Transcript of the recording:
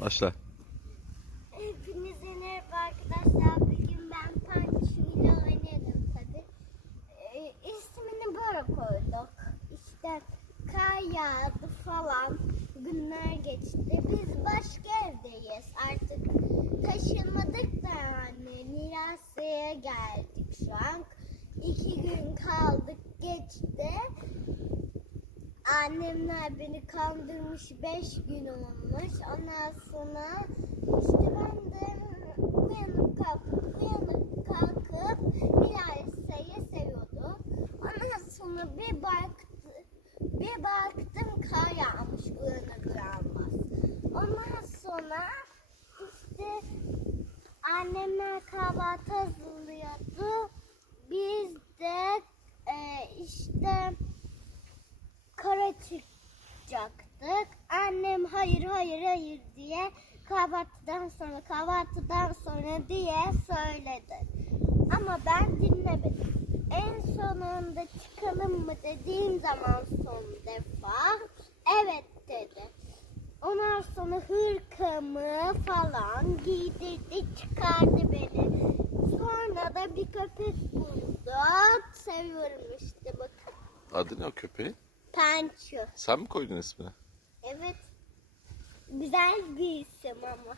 Başla. Hepinize merhaba arkadaşlar. Bugün ben ile oynadım tabi. Ee, ismini böyle koyduk. İşte kar yağdı falan. Günler geçti. Biz başka evdeyiz. Artık taşınmadık da yani. Nirasya'ya geldik şu an. İki gün kaldık geçti. Annemler beni kandırmış beş gün olmuş. Ondan sonra işte ben de uyanıp kalkıp uyanıp kalkıp Milaysa'yı seviyordum. Ondan sonra bir baktım, bir baktım kar yağmış uyanır uyanmaz. Ondan sonra işte annemler kahvaltı hazırlıyordu. Biz de e, işte kara çıkacaktık. Annem hayır hayır hayır diye kahvaltıdan sonra kahvaltıdan sonra diye söyledi. Ama ben dinlemedim. En sonunda çıkalım mı dediğim zaman son defa evet dedi. Ondan sonra hırkamı falan giydirdi çıkardı beni. Sonra da bir köpek buldu. Seviyorum işte bakın. Adı ne o köpeğin? Panço. Sen mi koydun ismini? Evet. Güzel bir isim ama.